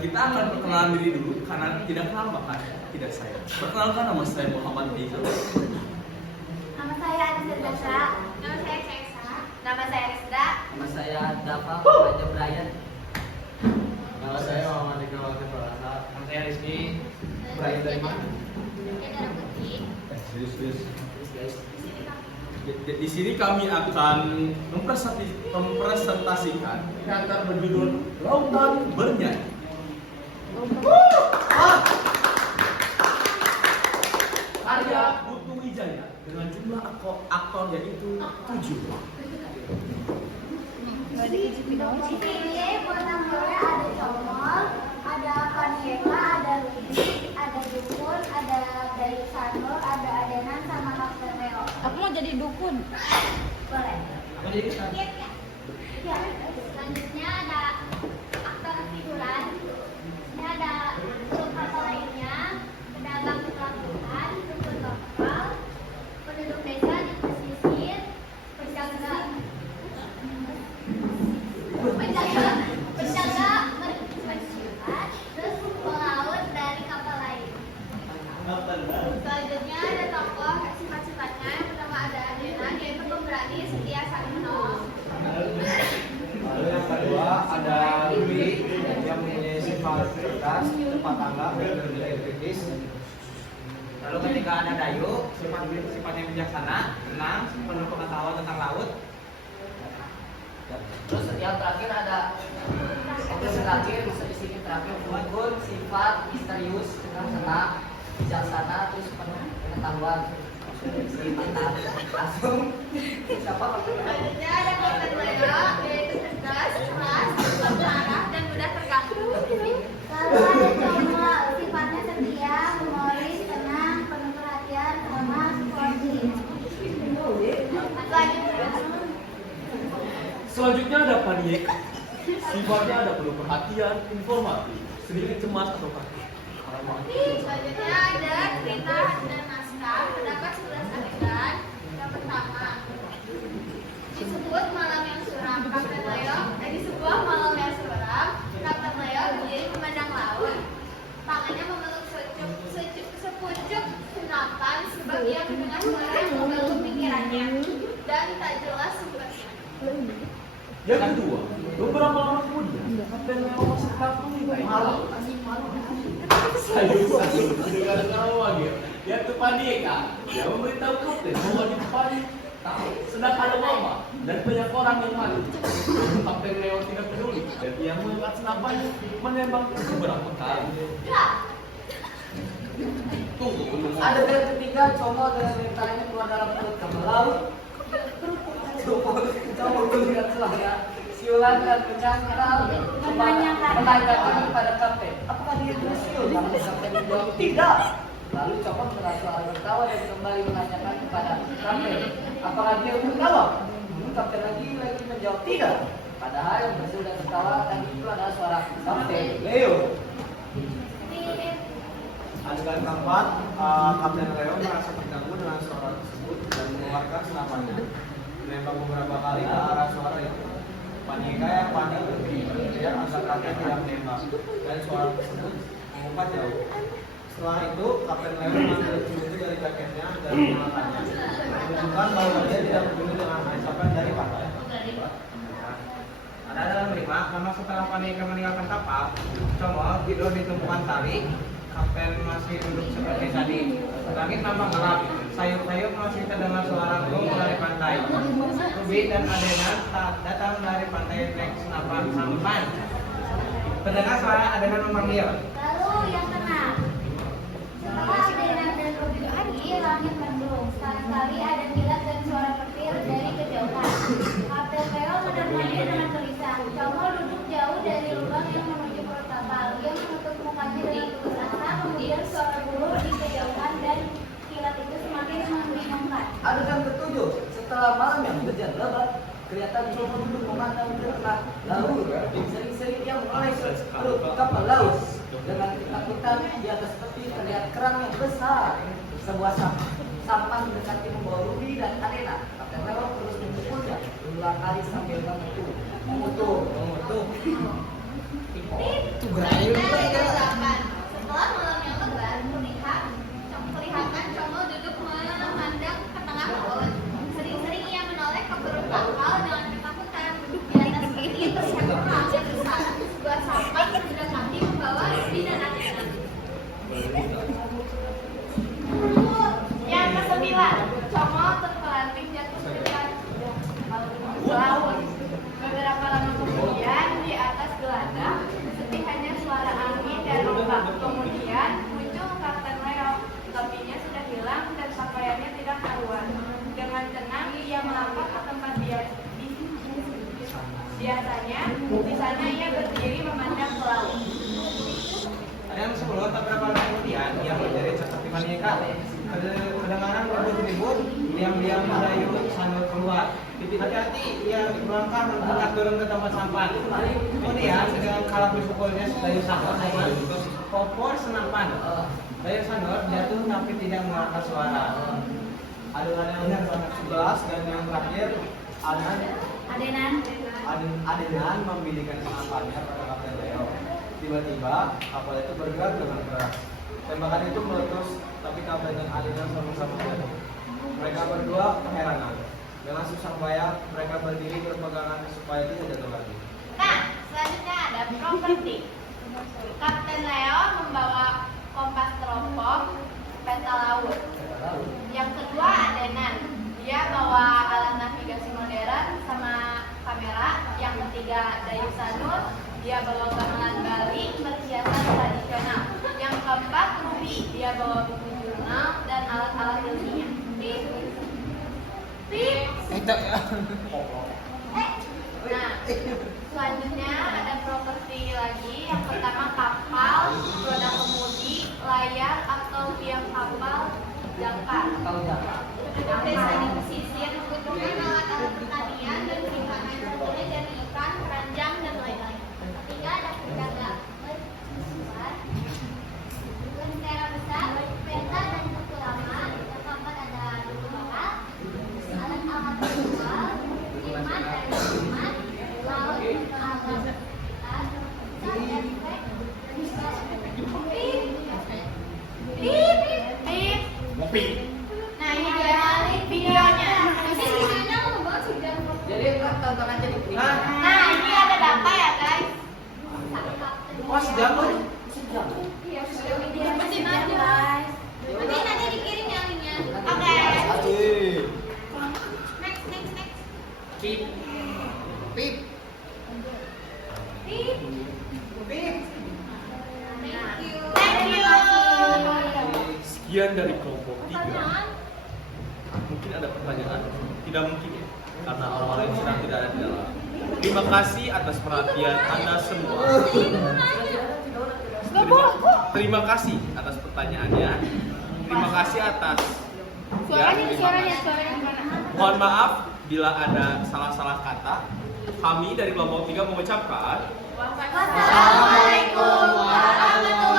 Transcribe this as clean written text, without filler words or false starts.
kita akan perkenalan diri dulu karena tidak kenal maka tidak saya. Perkenalkan, nama saya Muhammad Rizal. Nama saya Anissa Dasra. Nama saya Kaisa. Nama saya Rizda. Nama saya Dafa Raja Brian. Nama saya Muhammad Ika Wakil Farasa. Nama saya Rizky. Brian dari mana? Darah Putih. Di sini kami akan mempresentasikan teater berjudul Lautan Bernyanyi. Karya Putu Wijaya dengan jumlah aktor yaitu 7. Di sini penampilannya ada Comol, ada Paniela, ada Rudi, ada Dukun, ada Dayu Sanur, ada Adenan sama Kapten Leo. Aku mau jadi dukun. Boleh. Jadi Ya. Selanjutnya ada aktor figuran. Ini ada grup kapal lainnya, pedagang pelabuhan, dukun lokal, penduduk desa di pesisir, penjaga mercusuar, terus pelaut dari kapal lain. Selanjutnya ada tokoh sifat-sifatnya. Yang pertama ada Adenan, yaitu pemberani, setia, saling menolong. Lalu yang kedua ada Ruby yang mempunyai sifat cerdas, tepat tanggap, dan berpikir kritis. lalu ketika ada Dayu, sifatnya bijaksana, tenang, penuh pengetahuan tentang laut. Terus yang terakhir ada di sini terakhir Dukun, sifat misterius, tenang, bijaksana, terus penuh pengetahuan. Mantap. Langsung siapa Selanjutnya ada Kapten Leo, yaitu cerdas, keras, pemarah, dan mudah terganggu. Lalu ada Comol, sifatnya setia, humoris, tenang, penuh perhatian, sama sporty. Selanjutnya ada Paniela. Sifatnya ada penuh perhatian, informatif, sedikit cemas atau kaget. Selanjutnya ada cerita dan naskah. Terdapat 11 adegan. Yang pertama, disebut malam yang suram. Kapten Leo, di sebuah malam yang suram, Kapten Leo berdiri memandang laut. Tangannya memeluk sepucuk senapan sebab ia mendengar suara yang mengganggu pikirannya dan tak jelas sumbernya. Yang kedua, beberapa lama kemudian, Kapten Leo masuk kampung malam. Sayur dengan nama dia. Yang Paniela, dia memberitahu Kapten bahwa di depan sedang ada mama dan banyak orang yang malu. Kapten Leo tidak peduli dan ia mengangkat senapannya menembak beberapa kali. Tunggu. ada yang ketiga Comol dengan mentalnya keluar dalam perut kapal laut. Comol melihat celahnya. Siulan dan menyangkal menanyakan kepada kapten, apakah dia bersiul? Lalu kapten menjawab tidak. Lalu Comol dengan suara tertawa dan kembali menanyakan kepada kapten, apakah dia tertawa? Kapten lagi menjawab tidak. Padahal yang bersiul dan tertawa tadi itu adalah suara Kapten Leo. Adegan keempat, Kapten Leo merasa terganggu dengan suara tersebut dan mengeluarkan senapannya, menembak beberapa kali ke arah suara itu. Paniela yang panik berteriak agar Kapten tidak menembak, dan suara tersebut mengumpat jauh. Setelah itu, Kapten Leo mengambil peluru dari jaketnya dan menyalakannya, menunjukkan bahwa dia tidak peduli dengan ancaman dari pantai. Ada dalam 5, memang setelah Paniela meninggalkan kapal, Comol tidur di tumpukan tali. Kapten masih duduk seperti tadi. Langit nampak gelap. Sayup-sayup masih terdengar suara burung dari pantai. Ruby dan Adenan datang dari pantai naik senapan sampan. Terdengar suara Adenan memanggil. Lalu yang keenam, setelah Adenan dan Ruby pergi, langit mendung. Sekali-kali ada kilat dan suara petir dari kejauhan. Kapten Leo menerimanya dengan gelisah. Comol duduk jauh dari lubang yang menuju perut kapal. Dia menutup mukanya dengan putus asa. Kemudian suara burung di kejauhan dan kilat itu semakin membingungkan. Adegan ketujuh, setelah malam yang hujan lebat, kelihatan Comol duduk memandang ke tengah. Lalu sering-sering dia mulai perut kapal laut. Dengan ketakutan di atas peti terlihat kerang yang besar. Sebuah sampan mendekati membawa Ruby dan Adena. Kapten Leo terus memukulnya berulang kali sambil mengutuk. Setelah malam yang lebar, kelihatan Congol duduk memandang ke tengah pohon. Sering-sering ia menoleh ke burung bakal dengan ketakutan. Di atas bukit terlihat orang yang besar. Sebuah sampan berkuda kaki membawa Ruby dan Athena. Yang kesembilan, Congol terpelanting jatuh ke laut. Beberapa lama kemudian, di atas geladak, seperti hanya suara angin dan ombak. Kemudian muncul Kapten Leo. Topinya sudah hilang dan pakaiannya tidak karuan. Dengan tenang ia melangkah ke tempat biasanya. Di sana ia berdiri memandang ke laut. Dan sebelum tak berapa lama kemudian, ia menjadi seperti maniaka. Kedengaran ribut-ribut, diam-diam merayu Sanur keluar. Hati-hati, ia melangkah mendekat turun ke tempat sampan. Kemudian dengan kalap dipukulnya Dayu Sanur dengan kompor senapan. Dayu Sanur jatuh tapi tidak mengeluarkan suara. Adegan yang ke-11 dan yang terakhir, Adenan membidikan senapannya pada Kapten Leo. Tiba-tiba kapal itu bergerak dengan keras. Tembakan itu meletus, tapi Kapten dan Adenan sama-sama jatuh. Mereka berdua keheranan. Dengan susah payah, mereka berdiri berpegangan supaya tidak jatuh lagi. Nah, selanjutnya ada properti. Kapten Leo membawa kompas teropong, peta laut. Yang kedua Adenan, dia bawa alat navigasi modern sama kamera. Yang ketiga Dayu Sanur, dia bawa gamelan Bali perhiasan tradisional. Yang keempat Ruby, dia bawa buku jurnal dan alat-alat ilmiah. Nah, selanjutnya ada properti lagi. Yang pertama kapal, roda kemudi, layar atau tiang kapal, jangkar. Desa di pesisir membutuhkan alat-alat pertanian dan perikanan contohnya dari ikan, keranjang dan lain-lain. Ketiga ada penjaga bersuara, lentera besar, peta dan buku lama. Yang keempat ada buku lokal, alat-alat visual, iman dan iman, laut dan alat sekitar, efek, Ngopi. Nah ini dia videonya. Videonya ngebawa sudah. Jadi tonton aja di print. Nah ini ada data ya guys. Wah, sejam kan? Iya sudah video masih aja guys. Nanti dikirim yang linknya. Oke. Next. Pip. Pip. Thank you. Sekian dari kelompok 3. Pertanyaan? Mungkin ada pertanyaan? Tidak mungkin ya, karena orang-orang yang sedang tidak ada di dalam. Terima kasih atas perhatian Anda semua. Terima kasih atas pertanyaannya. Terima kasih atas Suaranya mana? Mohon maaf bila ada salah-salah kata. Kami dari kelompok 3 mengucapkan Wassalamualaikum warahmatullahi